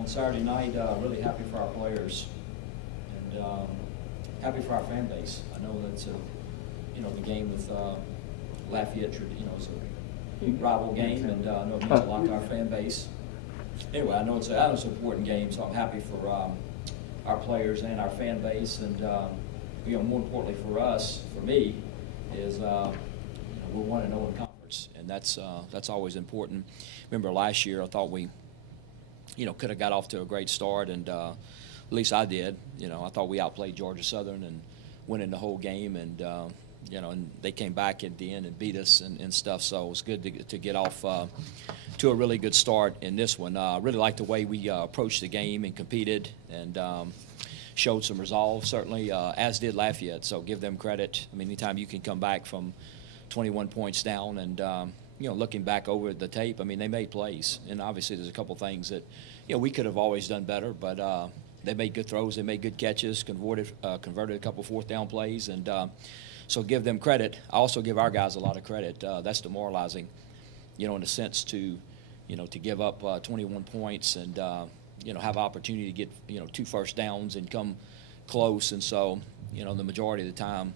on Saturday night. Really happy for our players and happy for our fan base. I know that's the game with Lafayette, is a rival game, and I know it means a lot to our fan base. Anyway, I know it's an important game, so I'm happy for our players and our fan base, and more importantly for us, for me, is we're 1-0 in conference, and that's always important. Remember last year, I thought we could have got off to a great start, and at least I did. I thought we outplayed Georgia Southern and winning the whole game, and and they came back at the end and beat us and stuff. So it was good to get off to a really good start in this one. I really liked the way we approached the game and competed and showed some resolve, certainly, as did Lafayette. So give them credit. I mean, anytime you can come back from 21 points down and looking back over the tape, I mean, they made plays. And obviously there's a couple things that, we could have always done better, but they made good throws, they made good catches, converted a couple fourth down plays, and so give them credit. I also give our guys a lot of credit. That's demoralizing, in a sense to give up 21 points and, have opportunity to get, 2 first downs and come close. And so, the majority of the time,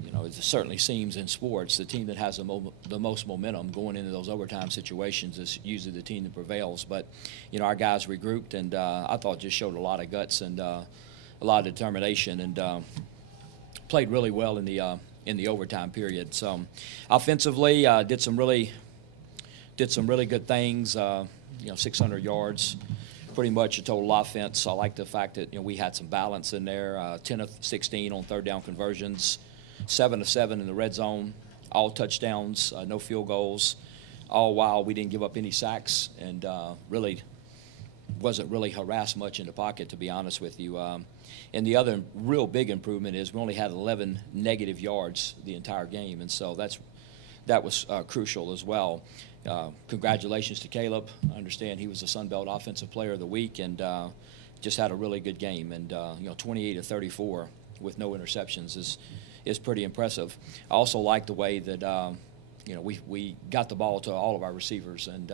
it certainly seems in sports, the team that has the most momentum going into those overtime situations is usually the team that prevails. But, our guys regrouped, and I thought just showed a lot of guts and a lot of determination, and played really well in the overtime period. So, offensively, did some really good things. 600 yards, pretty much a total offense. I like the fact that we had some balance in there. 10 of 16 on third down conversions. 7 of 7 in the red zone, all touchdowns, no field goals, all while we didn't give up any sacks, and really wasn't really harassed much in the pocket, to be honest with you. And the other real big improvement is we only had 11 negative yards the entire game, and so that was crucial as well. Congratulations to Caleb. I understand he was the Sun Belt Offensive Player of the Week, and just had a really good game. And 28 of 34 with no interceptions is pretty impressive. I also like the way that we got the ball to all of our receivers, and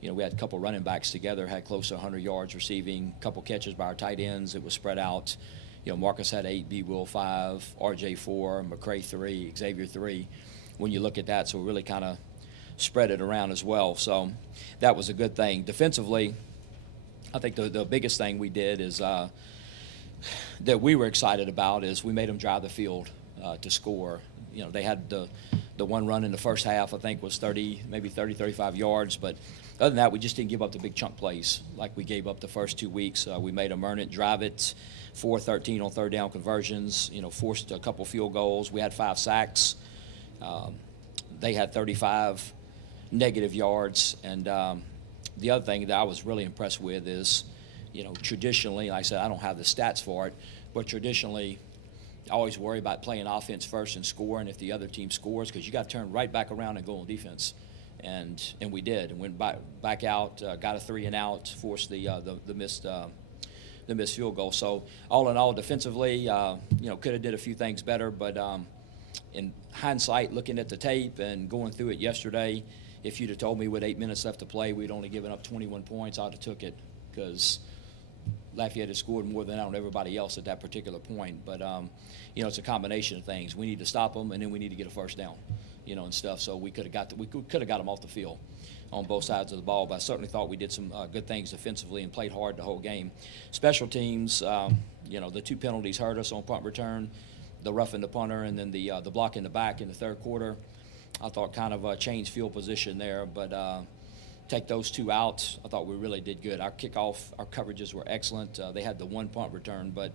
we had a couple running backs together, had close to 100 yards receiving, a couple catches by our tight ends. It was spread out. Marcus had 8, B. Will 5, RJ 4, McCray 3, Xavier 3. When you look at that, so we really kind of spread it around as well. So that was a good thing. Defensively, I think the biggest thing we did is that we were excited about is we made them drive the field to score. They had the one run in the first half, I think, was 35 yards. But other than that, we just didn't give up the big chunk plays like we gave up the first 2 weeks. We made them earn it, drive it, 4-13 on third down conversions, forced a couple field goals. We had 5 sacks. They had 35 negative yards. And the other thing that I was really impressed with is, traditionally, like I said, I don't have the stats for it, but traditionally, I always worry about playing offense first and scoring if the other team scores, because you got to turn right back around and go on defense. And we did, and went back out, got a 3-and-out, forced the missed field goal. So all in all, defensively, could have did a few things better, but in hindsight, looking at the tape and going through it yesterday, if you'd have told me with 8 minutes left to play we'd only given up 21 points, I'd have took it, because Lafayette had scored more than everybody else at that particular point. But, it's a combination of things. We need to stop them, and then we need to get a first down, and stuff. So we could have got them off the field on both sides of the ball. But I certainly thought we did some good things defensively and played hard the whole game. Special teams, the 2 penalties hurt us on punt return, the roughing the punter, and then the block in the back in the third quarter. I thought kind of changed field position there, but take those 2 out, I thought we really did good. Our kickoff, our coverages were excellent. They had the 1 punt return, but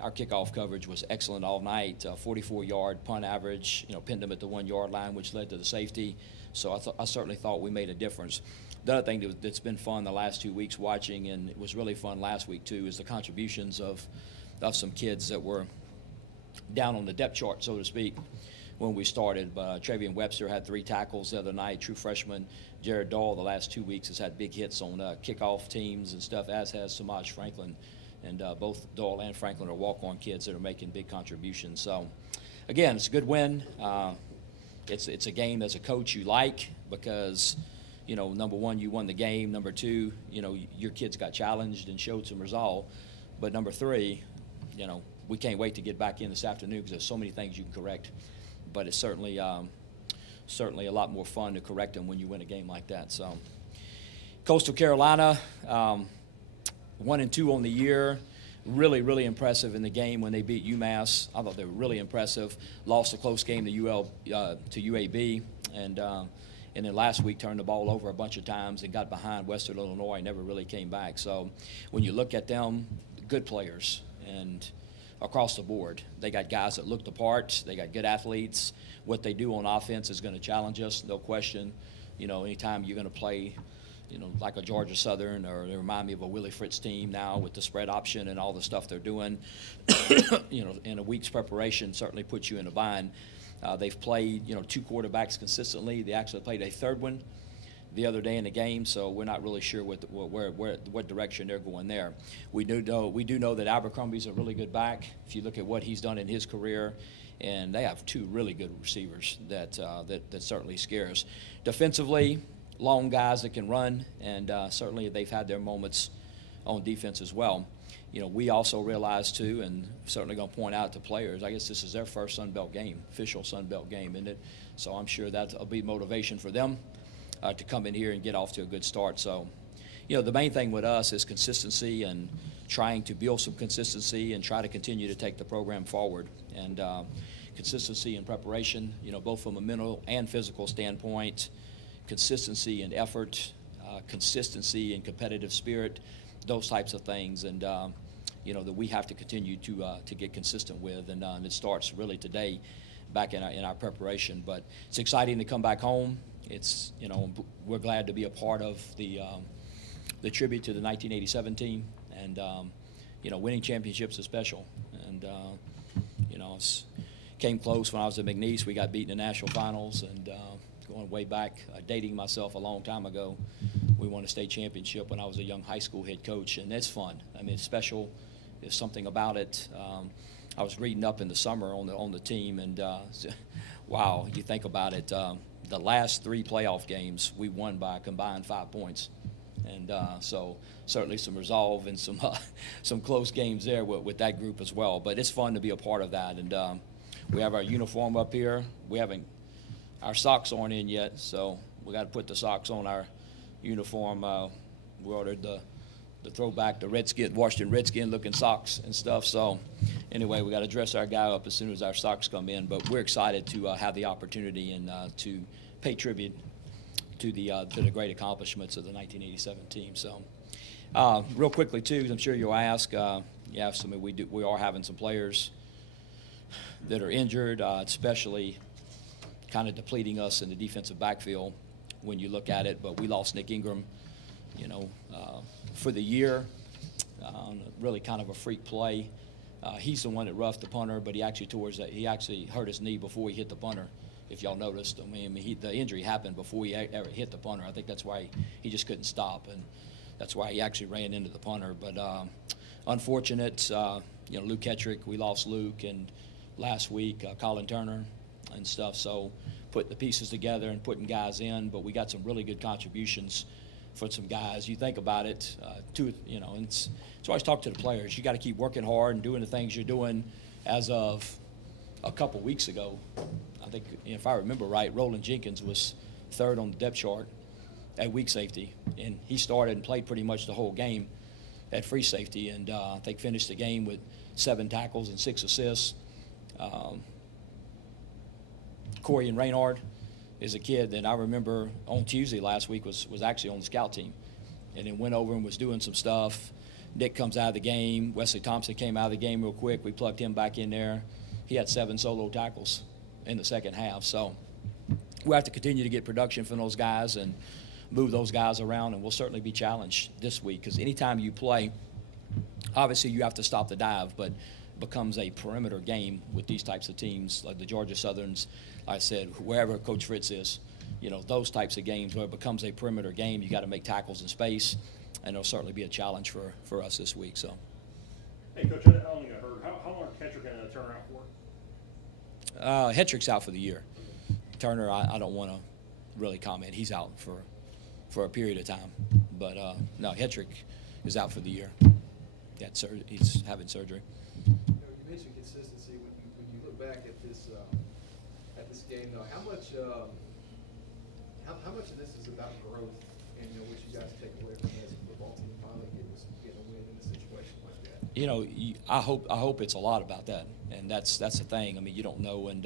our kickoff coverage was excellent all night. 44-yard punt average, pinned them at the 1-yard line, which led to the safety. So I certainly thought we made a difference. The other thing that's been fun the last 2 weeks watching, and it was really fun last week too, is the contributions of some kids that were down on the depth chart, so to speak, when we started. Travian Webster had 3 tackles the other night, true freshman. Jared Dahl the last 2 weeks has had big hits on kickoff teams and stuff, as has Samaj Franklin. And both Dahl and Franklin are walk-on kids that are making big contributions. So, again, it's a good win. It's a game as a coach you like, because you know, number one, you won the game. Number two, you know, your kids got challenged and showed some resolve. But number three, you know, we can't wait to get back in this afternoon because there's so many things you can correct. But it's certainly certainly a lot more fun to correct them when you win a game like that. So, Coastal Carolina, 1-2 on the year. Really, really impressive in the game when they beat UMass. I thought they were really impressive. Lost a close game to UAB, and then last week turned the ball over a bunch of times and got behind Western Illinois and never really came back. So when you look at them, good players and across the board. They got guys that look the part. They got good athletes. What they do on offense is going to challenge us, no question. You know, anytime you're going to play, you know, like a Georgia Southern, or they remind me of a Willie Fritz team now with the spread option and all the stuff they're doing, you know, in a week's preparation certainly puts you in a bind. They've played, you know, 2 quarterbacks consistently. They actually played a third one the other day in the game, so we're not really sure what direction they're going there. We do know that Abercrombie's a really good back. If you look at what he's done in his career, and they have 2 really good receivers that certainly scares. Defensively, long guys that can run, and certainly they've had their moments on defense as well. You know, we also realize too, and certainly going to point out to players, I guess this is their first Sun Belt game, official Sun Belt game, isn't it? So I'm sure that'll be motivation for them to come in here and get off to a good start. So, you know, the main thing with us is consistency and trying to build some consistency and try to continue to take the program forward. And consistency and preparation, you know, both from a mental and physical standpoint, consistency and effort, consistency and competitive spirit, those types of things, and you know, that we have to continue to get consistent with, and it starts really today, back in our preparation. But it's exciting to come back home. It's, you know, we're glad to be a part of the tribute to the 1987 team, and you know, winning championships is special, and you know, came close when I was at McNeese. We got beaten in the national finals, and going way back, dating myself a long time ago, we won a state championship when I was a young high school head coach, and it's fun. I mean, it's special. There's something about it. I was reading up in the summer on the team, and wow, you think about it. The last 3 playoff games we won by a combined 5 points, and so certainly some resolve and some close games there with that group as well. But it's fun to be a part of that, and we have our uniform up here. Our socks aren't in yet, so we got to put the socks on our uniform. We ordered the throwback, the Washington Redskin looking socks and stuff. So anyway, we got to dress our guy up as soon as our socks come in. But we're excited to have the opportunity and to pay tribute to the great accomplishments of the 1987 team. So real quickly too, 'cause I'm sure you'll ask. We are having some players that are injured, especially kind of depleting us in the defensive backfield when you look at it. But we lost Nick Ingram, you know, for the year. Really kind of a freak play. He's the one that roughed the punter, but he actually hurt his knee before he hit the punter, if y'all noticed. I mean, the injury happened before he ever hit the punter. I think that's why he just couldn't stop, and that's why he actually ran into the punter. But unfortunate, you know, Luke Kettrick, we lost Luke, and last week Colin Turner and stuff. So putting the pieces together and putting guys in, but we got some really good contributions for some guys. You think about it, you know, and it's always talk to the players. You got to keep working hard and doing the things you're doing. As of a couple weeks ago, I think, if I remember right, Roland Jenkins was 3rd on the depth chart at weak safety, and he started and played pretty much the whole game at free safety, and I think finished the game with 7 tackles and 6 assists. Corey and Raynard is a kid that I remember on Tuesday last week was actually on the scout team, and then went over and was doing some stuff. Nick comes out of the game. Wesley Thompson came out of the game real quick. We plugged him back in there. He had 7 solo tackles in the second half. So we have to continue to get production from those guys and move those guys around, and we'll certainly be challenged this week, because anytime you play, obviously you have to stop the dive, but becomes a perimeter game with these types of teams like the Georgia Southerns. Like I said, wherever Coach Fritz is, you know, those types of games where it becomes a perimeter game, you got to make tackles in space, and it'll certainly be a challenge for us this week. So. Hey, Coach, I don't think I heard. How long is Kettrick going to turn out for? Hetrick's out for the year. Turner, I don't want to really comment. He's out for for a period of time. But no, Hetrick is out for the year. He's having surgery. You mentioned consistency. When you look back at this game, though, how much of this is about growth and what you guys take away from this football team finally getting a win in a situation like that? I hope it's a lot about that, and that's the thing. I mean, you don't know, and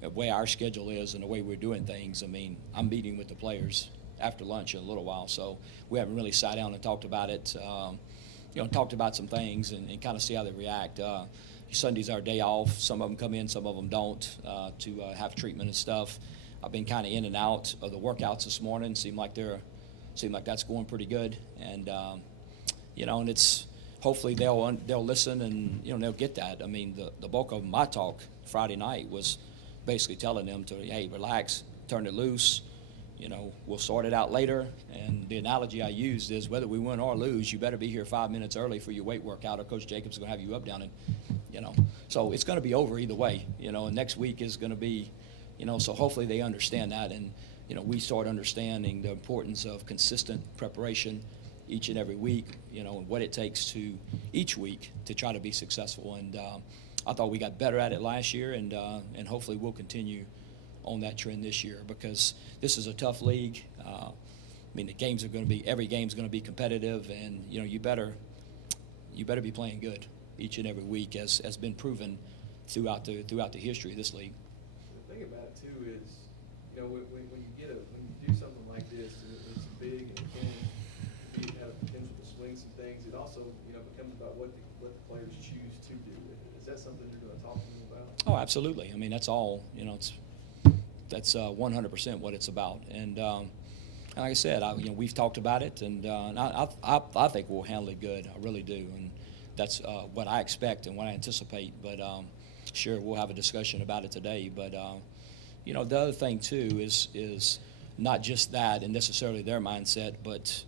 the way our schedule is and the way we're doing things. I mean, I'm meeting with the players after lunch in a little while, so we haven't really sat down and talked about it. Talked about some things and kind of see how they react. Sunday's our day off. Some of them come in, some of them don't, to have treatment and stuff. I've been kind of in and out of the workouts this morning. Seemed like that's going pretty good, and and it's hopefully they'll listen and they'll get that. I mean, the bulk of my talk Friday night was basically telling them to, hey, relax, turn it loose. We'll sort it out later. And the analogy I used is whether we win or lose, you better be here 5 minutes early for your weight workout, or Coach Jacobs is going to have you up, down, and so it's going to be over either way. And next week is going to be, so hopefully they understand that, and we start understanding the importance of consistent preparation each and every week. And what it takes to each week to try to be successful. And I thought we got better at it last year, and hopefully we'll continue on that trend this year, because this is a tough league. I mean, every game's going to be competitive, and you better be playing good each and every week, as has been proven throughout the history of this league. The thing about it too is, when you do something like this, and it's big and it can have potential to swing some things, it also becomes about what the players choose to do with it. Is that something you're going to talk to them about? Oh, absolutely. I mean, that's all. That's 100% what it's about. And like I said, we've talked about it, and I think we'll handle it good. I really do, and that's what I expect and what I anticipate. But sure, we'll have a discussion about it today. But the other thing too is not just that and necessarily their mindset, but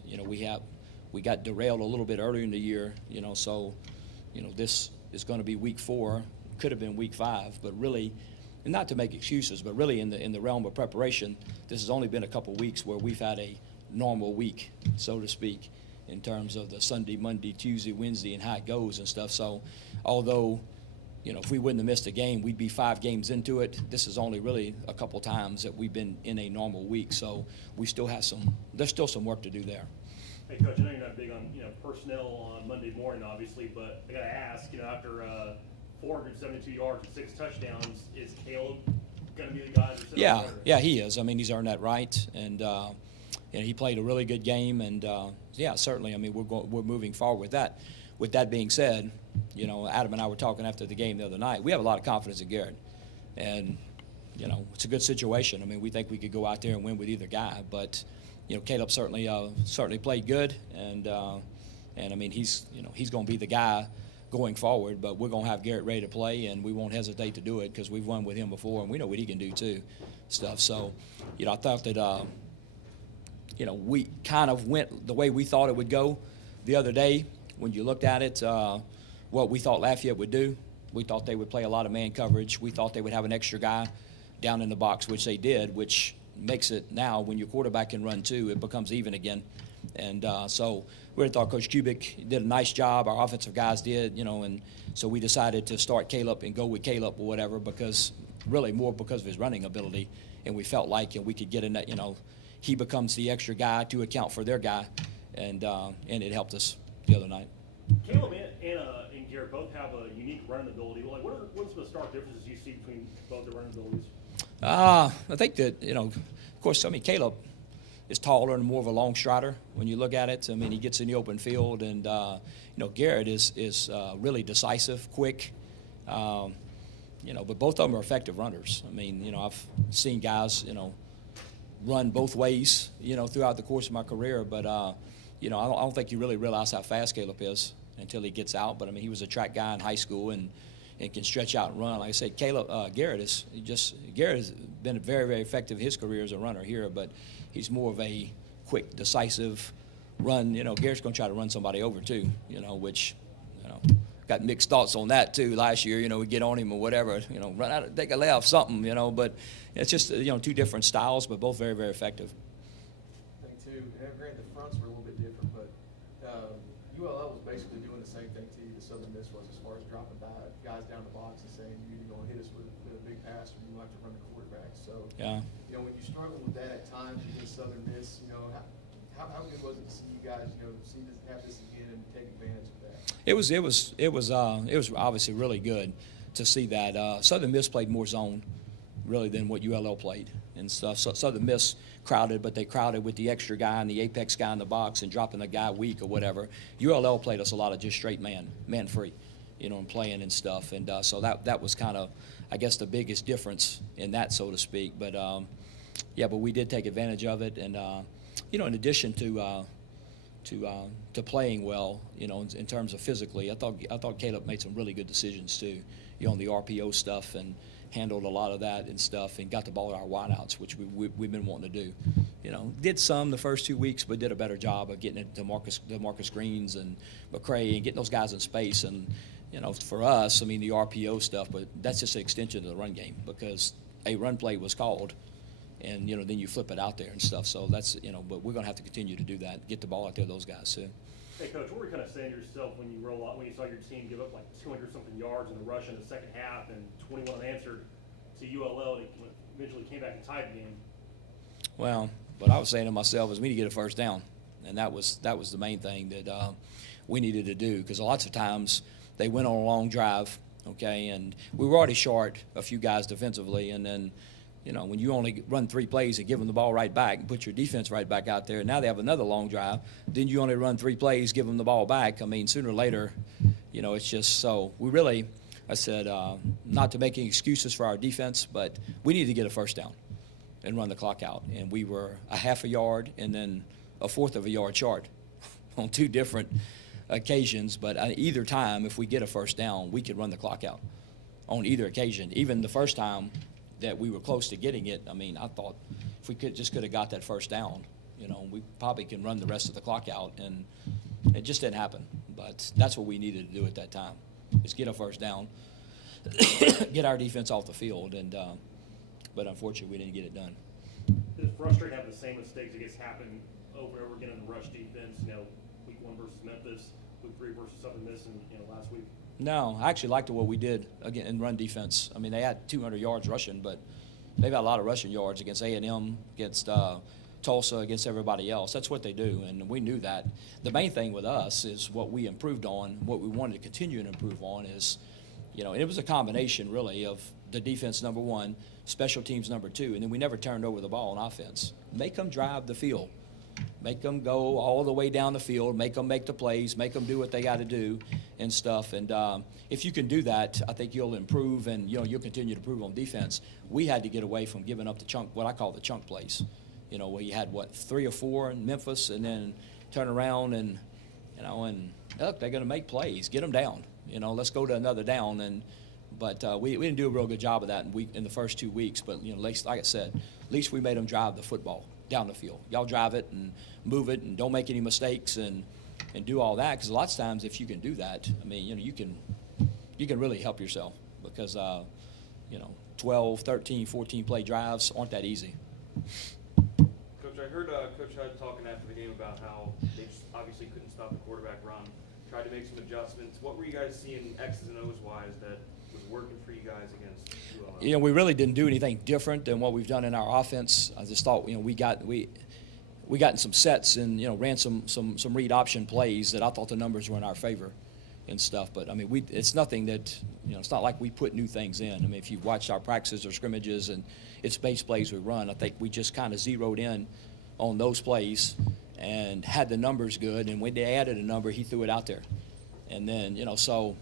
we got derailed a little bit earlier in the year. So this is going to be week 4. Could have been week 5, but really. And not to make excuses, but really in the realm of preparation, this has only been a couple weeks where we've had a normal week, so to speak, in terms of the Sunday, Monday, Tuesday, Wednesday, and how it goes and stuff. So although, if we wouldn't have missed a game, we'd be 5 games into it. This is only really a couple times that we've been in a normal week. So we still have there's still some work to do there. Hey, Coach, I know you're not big on personnel on Monday morning, obviously, but I got to ask, after 472 yards and 6 touchdowns, is Caleb going to be the guy that's Yeah, he is. I mean, he's earned that right, and he played a really good game, and certainly. I mean, we're moving forward with that. With that being said, Adam and I were talking after the game the other night. We have a lot of confidence in Garrett, and it's a good situation. I mean, we think we could go out there and win with either guy, but Caleb certainly played good, and I mean, he's going to be the guy going forward, but we're going to have Garrett ready to play, and we won't hesitate to do it because we've won with him before, and we know what he can do too, stuff. So, I thought that, we kind of went the way we thought it would go the other day. When you looked at it, what we thought Lafayette would do, we thought they would play a lot of man coverage. We thought they would have an extra guy down in the box, which they did, which makes it now when your quarterback can run too, it becomes even again. And so we thought Coach Kubik did a nice job. Our offensive guys did, and so we decided to start Caleb and go with Caleb or whatever, because really more because of his running ability, and we felt like we could get in that, he becomes the extra guy to account for their guy, and it helped us the other night. Caleb and Garrett both have a unique running ability. Well, what are some of the stark differences you see between both their running abilities? I think that, of course, Caleb is taller and more of a long strider when you look at it. I mean, he gets in the open field, and Garrett is really decisive, quick. But both of them are effective runners. I mean, I've seen guys, run both ways, throughout the course of my career. But I don't think you really realize how fast Caleb is until he gets out. But I mean, he was a track guy in high school and can stretch out and run. Like I said, Garrett has been very, very effective in his career as a runner here, but he's more of a quick, decisive run. Garrett's going to try to run somebody over too, which, got mixed thoughts on that too last year. We get on him or whatever, run out, take a left, something, but it's just, two different styles, but both very, very effective. I think too. And granted, the fronts were a little bit different, but ULL was basically doing the same thing to you that Southern Miss was as far as dropping guys down the box and saying you're either going to hit us with a big pass or you might have to run the quarterback. So, Yeah. when you struggle with that at times against Southern Miss, how good was it to see you guys, have this again and take advantage of that? It was obviously really good to see that. Southern Miss played more zone, really, than what ULL played and stuff. So Southern Miss crowded, but they crowded with the extra guy and the apex guy in the box and dropping the guy weak or whatever. ULL played us a lot of just straight man free, and playing and stuff. And so that was kind of, I guess, the biggest difference in that, so to speak. But but we did take advantage of it, and in addition to playing well, in terms of physically, I thought Caleb made some really good decisions too, on the RPO stuff, and handled a lot of that and stuff, and got the ball at our wideouts, which we've been wanting to do. Did some the first 2 weeks, but did a better job of getting it to Marcus Greens and McCray and getting those guys in space. And for us, the RPO stuff, but that's just an extension of the run game, because a run play was called, and then you flip it out there and stuff. So that's but we're going to have to continue to do that, get the ball out there to those guys too. Hey, Coach, what were you kind of saying to yourself when you saw your team give up like 200-something yards in the rush in the second half and 21 unanswered to ULL, and eventually came back and tied the game? Well, what I was saying to myself is we need to get a first down, and that was the main thing that we needed to do, because lots of times they went on a long drive, okay, and we were already short a few guys defensively, and then when you only run 3 plays and give them the ball right back and put your defense right back out there, and now they have another long drive, then you only run 3 plays, give them the ball back. Sooner or later, it's just so. We really, I said, not to make any excuses for our defense, but we need to get a first down and run the clock out. And we were a half a yard and then a fourth of a yard short on 2 different occasions. But either time, if we get a first down, we could run the clock out on either occasion. Even the first time that we were close to getting it, I thought if we could have got that first down, we probably can run the rest of the clock out, and it just didn't happen. But that's what we needed to do at that time, is get a first down, get our defense off the field, and but unfortunately we didn't get it done. It's frustrating having the same mistakes that gets happen over and over again in the rush defense, week 1 versus Memphis, week 3 versus Southern Miss, and last week. No, I actually liked what we did again in run defense. They had 200 yards rushing, but they've got a lot of rushing yards against A&M, against Tulsa, against everybody else. That's what they do, and we knew that. The main thing with us is what we improved on, what we wanted to continue to improve on is, and it was a combination really of the defense, number 1, special teams, number 2, and then we never turned over the ball on offense. Make them drive the field. Make them go all the way down the field, make them make the plays, make them do what they got to do and stuff. And if you can do that, I think you'll improve, and you'll continue to improve on defense. We had to get away from giving up what I call the chunk plays. Where you had 3 or 4 in Memphis, and then turn around and look, they're going to make plays, get them down. Let's go to another down. But we didn't do a real good job of that in the first 2 weeks. But at least, like I said, at least we made them drive the football down the field. Y'all drive it and move it and don't make any mistakes and do all that, because a lot of times if you can do that, you can really help yourself, because 12, 13, 14 play drives aren't that easy. Coach, I heard Coach Hudd talking after the game about how they just obviously couldn't stop the quarterback run, tried to make some adjustments. What were you guys seeing X's and O's wise that was working for you guys against ULM? We really didn't do anything different than what we've done in our offense. I just thought, we got in some sets and ran some read option plays that I thought the numbers were in our favor and stuff. But it's nothing that it's not like we put new things in. If you've watched our practices or scrimmages and it's base plays we run, I think we just kind of zeroed in on those plays and had the numbers good. And when they added a number, he threw it out there. And then so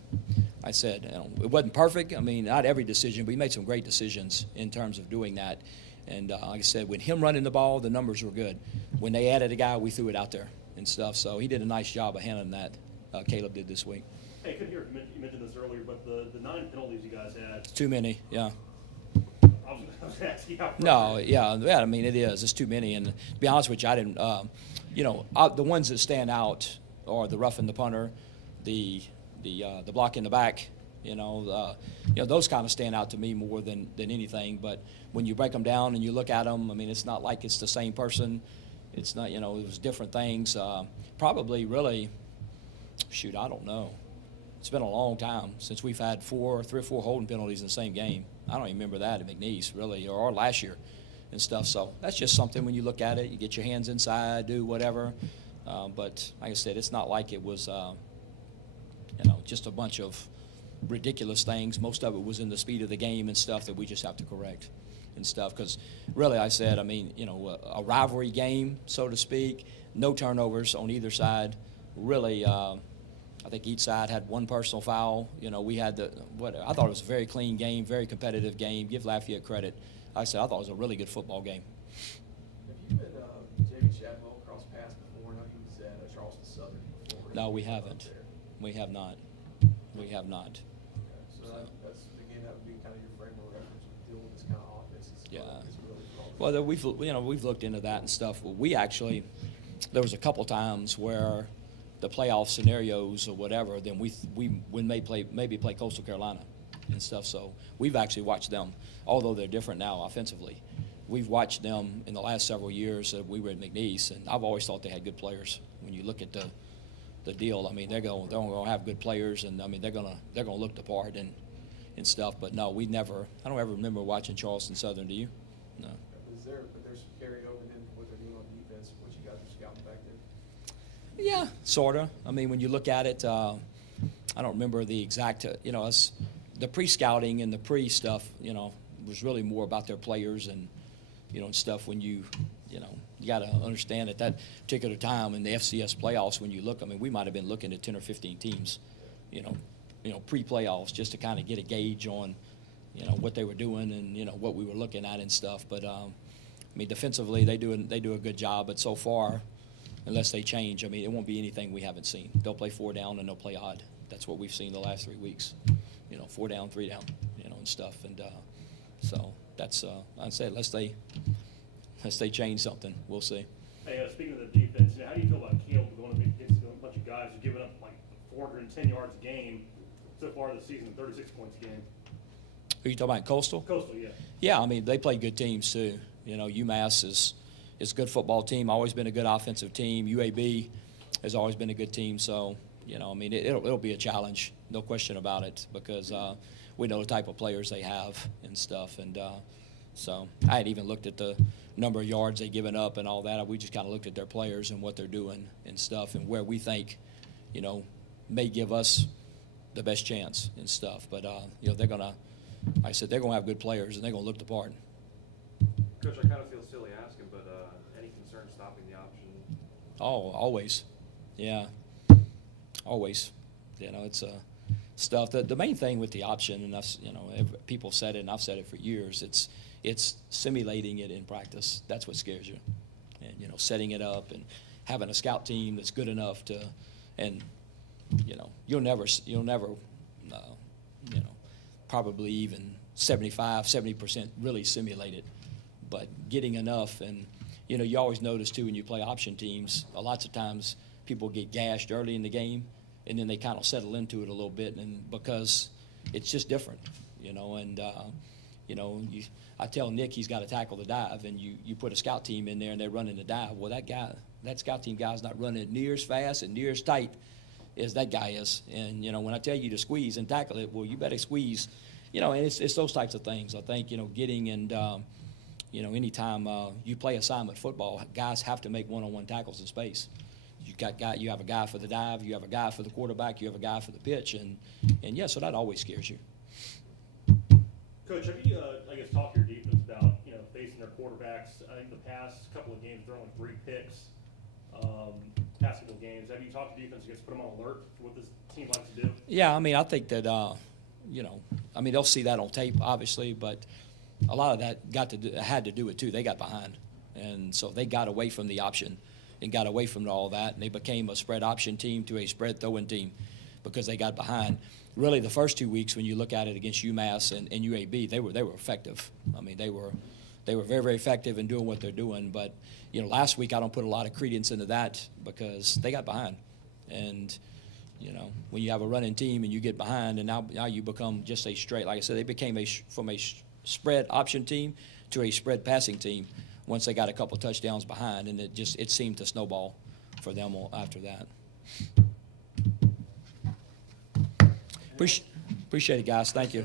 I said, it wasn't perfect. Not every decision, but he made some great decisions in terms of doing that. And like I said, with him running the ball, the numbers were good. When they added a guy, we threw it out there and stuff. So he did a nice job of handling that. Caleb did this week. Hey, I couldn't hear you mentioned this earlier, but the 9 penalties you guys had. It's too many, yeah. I was asking how. No, yeah, it is. It's too many. And to be honest with you, I didn't. The ones that stand out are the roughing the punter, the block in the back. Those kind of stand out to me more than anything. But when you break them down and you look at them, it's not like it's the same person. It's not, it was different things. Probably really, shoot, I don't know. It's been a long time since we've had 3 or 4 holding penalties in the same game. I don't even remember that at McNeese, really, or last year and stuff. So that's just something when you look at it, you get your hands inside, do whatever. But like I said, it's not like it was, just a bunch of ridiculous things. Most of it was in the speed of the game and stuff that we just have to correct and stuff. Because really, I said, a rivalry game, so to speak, no turnovers on either side. Really, I think each side had 1 personal foul. We had I thought it was a very clean game, very competitive game. Give Lafayette credit. Like I said, I thought it was a really good football game. Have you and Jamie Chadwell cross paths before? I know he was at Charleston Southern before. No, we haven't. We have not. We have not. Okay, so that's, again, that would be kind of your frame of reference with dealing with this kind of offense. Yeah. It's really fun. Well, we've looked into that and stuff. Well, there was a couple times where the playoff scenarios or whatever, then we maybe play Coastal Carolina and stuff. So we've actually watched them, although they're different now offensively. We've watched them in the last several years that we were at McNeese, and I've always thought they had good players. When you look at the deal, they're going to have good players, and they're going to look the part and stuff. But no, I don't ever remember watching Charleston Southern. Do you? No. But there's some carryover in what they're doing on defense, what you guys are scouting back there? Yeah, sort of. When you look at it, I don't remember the exact, the pre-scouting and the pre-stuff, was really more about their players and, and stuff when you got to understand at that particular time in the FCS playoffs when you look, we might have been looking at 10 or 15 teams, pre-playoffs just to kind of get a gauge on, what they were doing and, what we were looking at and stuff. But, defensively, they do a good job, but so far, unless they change, it won't be anything we haven't seen. They'll play 4 down and they'll play odd. That's what we've seen the last 3 weeks. 4 down, 3 down, and stuff. And so that's I'd say unless they change something, we'll see. Hey, speaking of the defense, how do you feel about Caleb going against a bunch of guys who've given up like 410 yards a game so far this season, 36 points a game? Who are you talking about, Coastal? Coastal, yeah. Yeah, they play good teams too. UMass is a good football team, always been a good offensive team. UAB has always been a good team. So, it'll be a challenge, no question about it, because we know the type of players they have and stuff. And so I had even looked at the number of yards they've given up and all that. We just kind of looked at their players and what they're doing and stuff and where we think, may give us the best chance and stuff. But, they're going to, like I said, they're going to have good players and they're going to look the part. Coach, I kind of feel silly asking, but any concern stopping the option? Oh, always. Yeah, always. It's stuff. The main thing with the option, and that's, people said it, and I've said it for years, it's simulating it in practice. That's what scares you. And, setting it up and having a scout team that's good enough to, and, you'll never, probably even 70% really simulate it. But getting enough, and, you always notice, too, when you play option teams, lots of times people get gashed early in the game, and then they kind of settle into it a little bit, and because it's just different, and, I tell Nick he's got to tackle the dive, and you put a scout team in there, and they're running the dive. Well, that scout team guy's not running near as fast and near as tight as that guy is. And, when I tell you to squeeze and tackle it, well, you better squeeze, and it's those types of things. I think, getting and, anytime you play assignment football, guys have to make one-on-one tackles in space. You have a guy for the dive, you have a guy for the quarterback, you have a guy for the pitch, and yeah, so that always scares you. Coach, have you, talked to your defense about, facing their quarterbacks? I think the past couple of games, they're only 3 picks, past couple of games. Have you talked to defense against put them on alert for what this team likes to do? Yeah, I think that, they'll see that on tape, obviously, but a lot of that had to do it too. They got behind, and so they got away from the option and got away from all that, and they became a spread option team to a spread throwing team because they got behind. Really, the first 2 weeks, when you look at it against UMass and UAB, they were effective. They were very, very effective in doing what they're doing. But last week I don't put a lot of credence into that because they got behind, and when you have a running team and you get behind, and now you become just a straight. Like I said, they became from a spread option team to a spread passing team. once they got a couple touchdowns behind, and it seemed to snowball for them after that. Appreciate it, guys. Thank you.